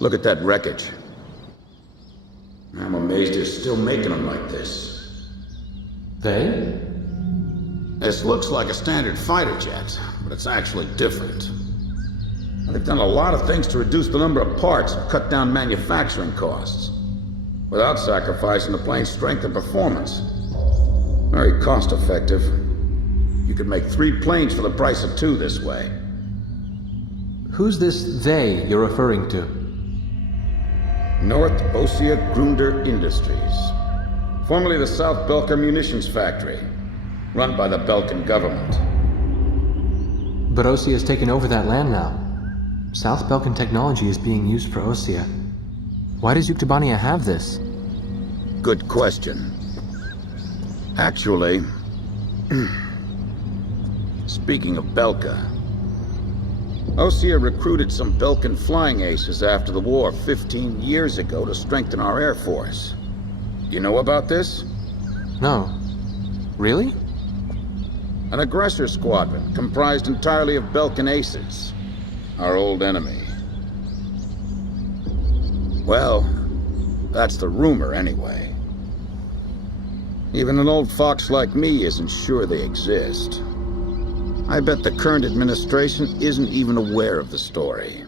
Look at that wreckage. I'm amazed they're still making them like this. They? This looks like a standard fighter jet, but it's actually different. They've done a lot of things to reduce the number of parts and cut down manufacturing costs, without sacrificing the plane's strength and performance. Very cost-effective. You could make 3 planes for the price of 2 this way. Who's this they you're referring to? North Ossia Grunder Industries. Formerly the South Belka Munitions Factory, run by the Belkan government. But Ossia has taken over that land now. South Belkan technology is being used for Ossia. Why does Yuktobania have this? Good question. Actually, speaking of Belka, Ossia recruited some Belkan flying aces after the war 15 years ago to strengthen our Air Force. You know about this? No. Really? An aggressor squadron comprised entirely of Belkan aces, our old enemy. Well, that's the rumor anyway. Even an old fox like me isn't sure they exist. I bet the current administration isn't even aware of the story.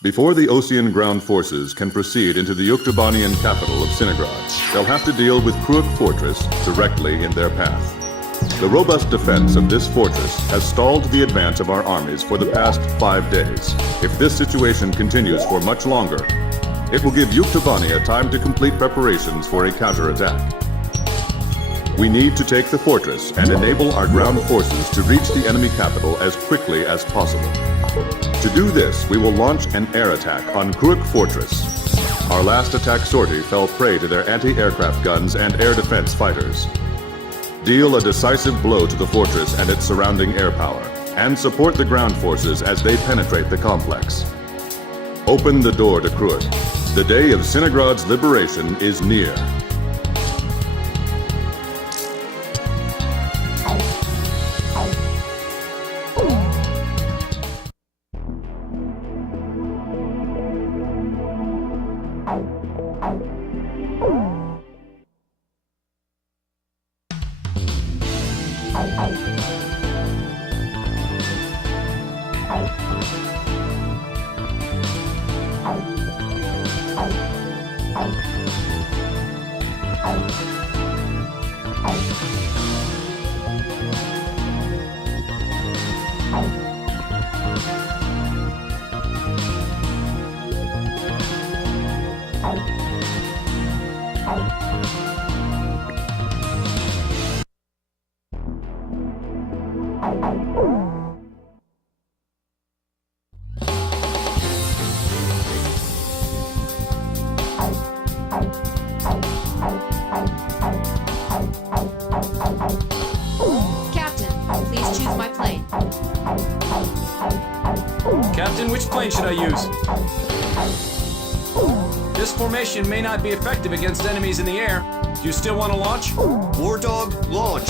Before the Ossian ground forces can proceed into the Yuktobanian capital of Sinigrad, they'll have to deal with Kuruk Fortress directly in their path. The robust defense of this fortress has stalled the advance of our armies for the past 5 days. If this situation continues for much longer, it will give Yuktobania time to complete preparations for a counterattack. We need to take the fortress and enable our ground forces to reach the enemy capital as quickly as possible. To do this, we will launch an air attack on Kuruk Fortress. Our last attack sortie fell prey to their anti-aircraft guns and air defense fighters. Deal a decisive blow to the fortress and its surrounding air power, and support the ground forces as they penetrate the complex. Open the door to Kuruk. The day of Sinigrad's liberation is near. Captain, which plane should I use? This formation may not be effective against enemies in the air. Do you still want to launch? War Dog, launch!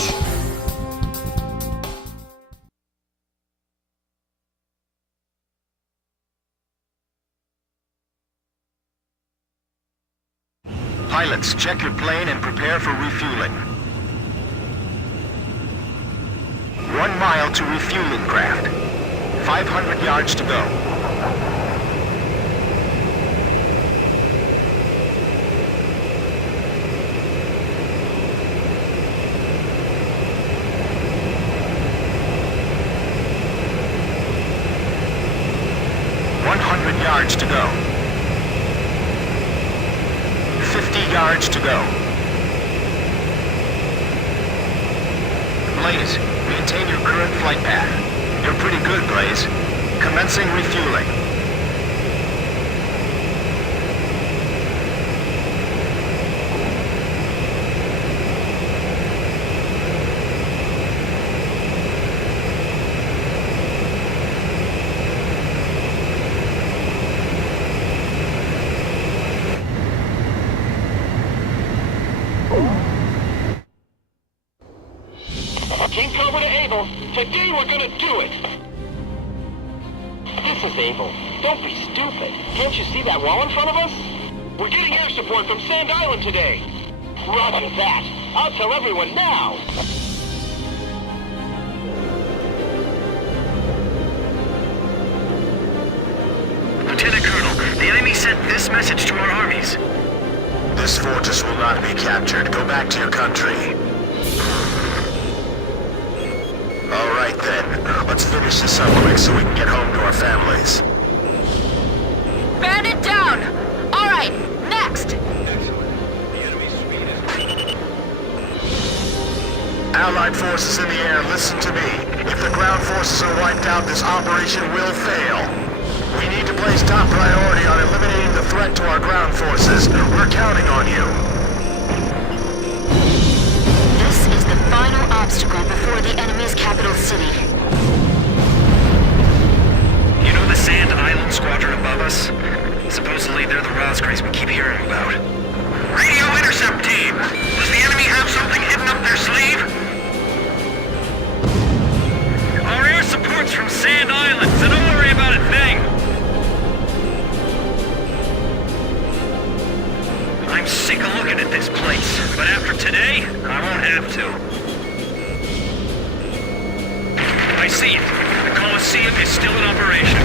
Pilots, check your plane and prepare for refueling. 1 mile to refueling craft. 500 yards to go. Yards to go. 50 yards to go. Blaze, maintain your current flight path. You're pretty good, Blaze. Commencing refueling. Colonel. Today we're gonna do it. This is Abel. Don't be stupid. Can't you see that wall in front of us? We're getting air support from Sand Island today. Roger that. I'll tell everyone now. Lieutenant Colonel, the enemy sent this message to our armies. This fortress will not be captured. Go back to your country. All right then. Let's finish this up quick so we can get home to our families. Bandit down! Alright, next! Allied forces in the air, listen to me. If the ground forces are wiped out, this operation will fail. We need to place top priority on eliminating the threat to our ground forces. We're counting on you. This is the final obstacle before the enemy's capital city. You know the Sand Island squadron above us? Supposedly they're the Rosgrays we keep hearing about. Radio intercept team! Does the enemy have something hidden up their sleeve? Our air support's from Sand Island, so don't worry about a thing! I'm sick of looking at this place, but after today, I won't have to. I see it. The Colosseum is still in operation.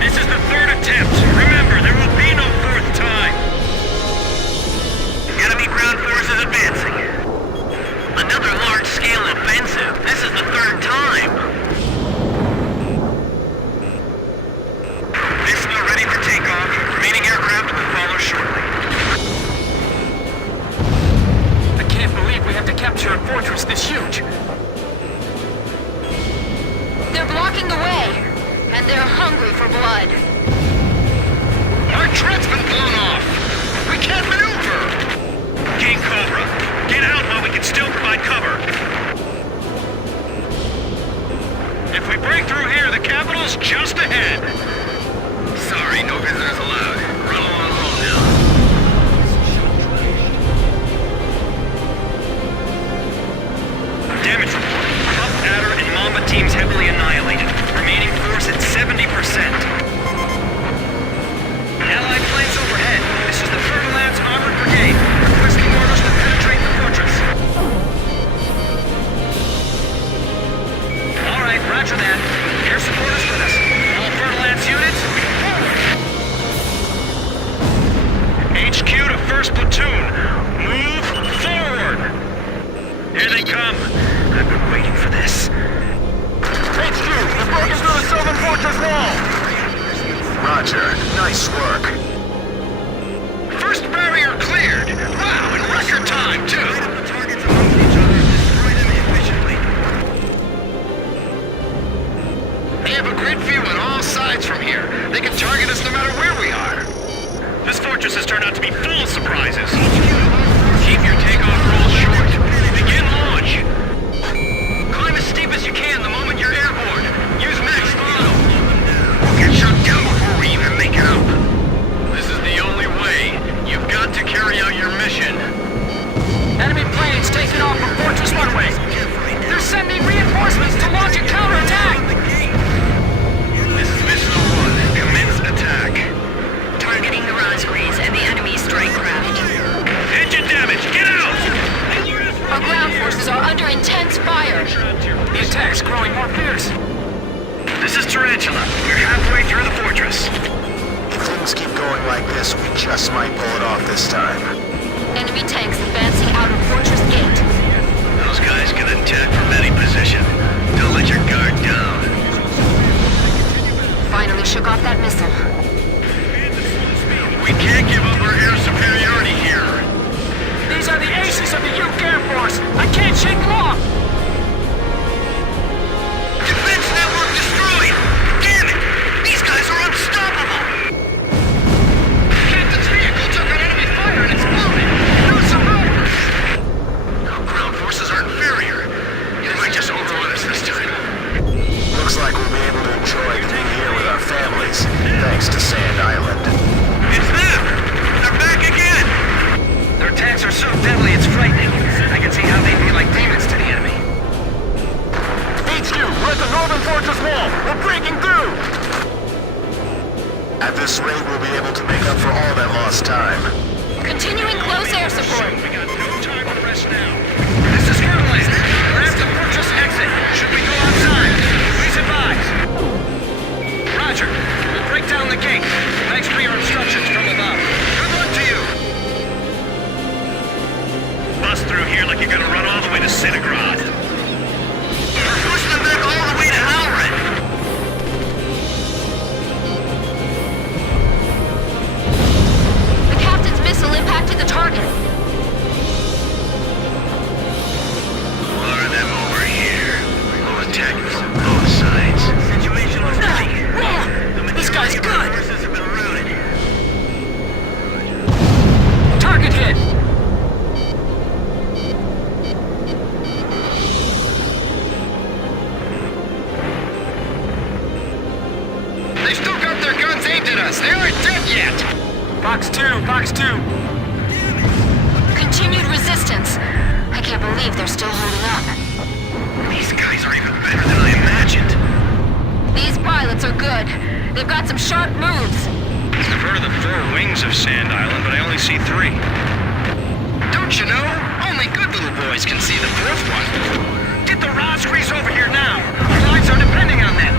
This is the third attempt. Remember, there will be no fourth time. Enemy ground forces advancing. Another large-scale offensive. This is the third time. Vista ready for takeoff. Remaining aircraft will follow shortly. I can't believe we have to capture a fortress this huge. They're blocking the way, and they're hungry for blood. Our tread's been blown off. We can't maneuver. King Cobra, get out while we can still provide cover. If we break through here, the capital's just ahead. Sorry, no visitors allowed. Run along home now. Damage report. Puff, Adder, and Mamba teams heavily annihilated. Remaining force at 70%. Allied flanks overhead. This is the Fertilance Armored Brigade. Requesting orders to penetrate the fortress. Alright, roger that. Air support is with us. All Fertilance units, forward! HQ to 1st Platoon. Move forward! Here they come. I've been waiting for this. HQ, we've broken through the Sylvan Fortress wall. Roger. Nice work. First barrier cleared. Wow, in record time, too. Targets amongst each other and destroy them efficiently. They have a grid view on all sides from here. They can target us no matter where we are. This fortress has turned out to be full of surprises. Keep your takeoff rolls short. Begin launch. Climb as steep as you can the moment you're airborne. Use max throttle. We'll get shut down before we even make it up. This is the only way. You've got to carry out your mission. Enemy planes taking off from Fortress Runway. They're sending reinforcements to launch a counterattack. This is Mission 1. Commence attack. Targeting the Rosgrays and the enemy strike craft. Engine damage. Get out! Our ground forces are under intense fire. The attack's growing more fierce. This is Tarantula. We're halfway through the fortress. If things keep going like this, we just might pull it off this time. Enemy tanks advancing out of Fortress Gate. Those guys can attack from any position. Don't let your guard down. Finally shook off that missile. We can't give up our air superiority here. These are the aces of the UK Air Force. I can't shake them off. Defense network destroyed! Damn it! These guys are unstoppable! Captain's vehicle took an enemy fire and exploded! No survivors! Our ground forces are inferior. They might just overrun us this time. Looks like we'll be able to enjoy being here with our families, thanks to Sand Island. It's them! They're back again! Their attacks are so deadly it's frightening. I can see how they'd be like demons to the enemy. wall! We're breaking through! At this rate, we'll be able to make up for all that lost time. Continuing close air support. We got no time to rest now. This is Fertilizer. We're at the fortress exit. Should we go outside? Please advise. Roger. We'll break down the gate. Thanks for your instructions from above. Good luck to you. Bust through here like you're gonna run all the way to Centigrad. We're pushing them back all the way to Halred. The captain's missile impacted the target. Lure them over here. We'll attack from both sides. Situation was tight. This guy's good. Forces have been routed. Target hit! They've still got their guns aimed at us. They aren't dead yet. Box 2, Box 2! Continued resistance. I can't believe they're still holding up. These guys are even better than I imagined. These pilots are good. They've got some sharp moves. I've heard of the 4 wings of Sand Island, but I only see 3. Don't you know? Only good little boys can see the 4th one. Get the Rosgrees over here now. Our lives are depending on them.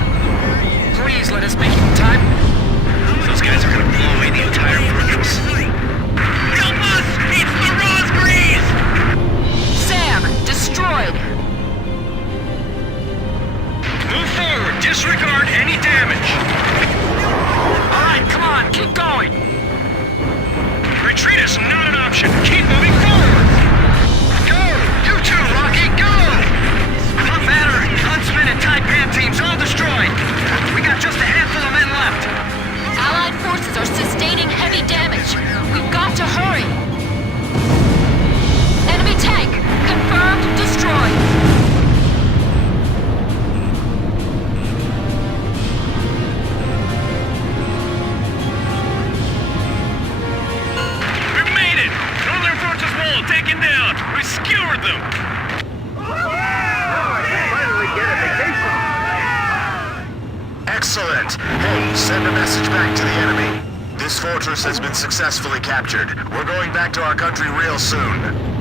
Please let us make it in time. Those guys are gonna blow away the entire fortress. Help us! It's the Rosgrees! Sam, destroyed. Move forward. Disregard any damage. All right, come on, keep going! Retreat is not an option. Keep moving forward. Go! You too, Rocky, go! Pump Adder, Huntsman, and Taipan teams all destroyed. We got just a handful of men left. Allied forces are sustaining heavy damage. We've got to hurry. Enemy tank, confirmed destroyed. We've made it! Northern Fortress Wall taken down! We skewered them! Excellent! Hey, send a message back to the enemy. This fortress has been successfully captured. We're going back to our country real soon.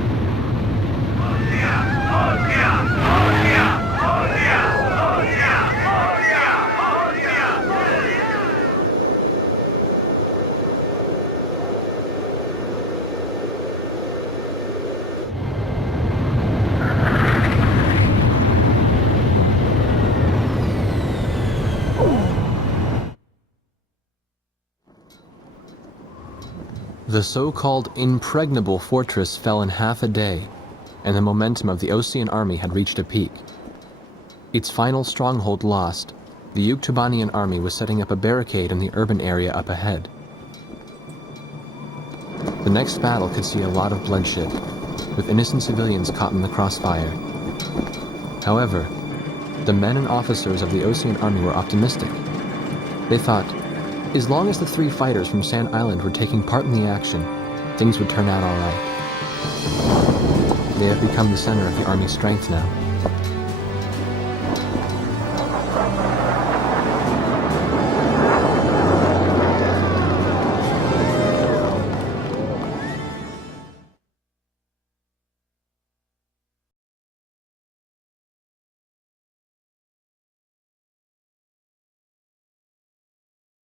The so-called impregnable fortress fell in half a day, and the momentum of the Osean army had reached a peak. Its final stronghold lost, the Yuktobanian army was setting up a barricade in the urban area up ahead. The next battle could see a lot of bloodshed, with innocent civilians caught in the crossfire. However, the men and officers of the Osean army were optimistic. They thought, as long as the 3 fighters from Sand Island were taking part in the action, things would turn out all right. They have become the center of the army's strength now.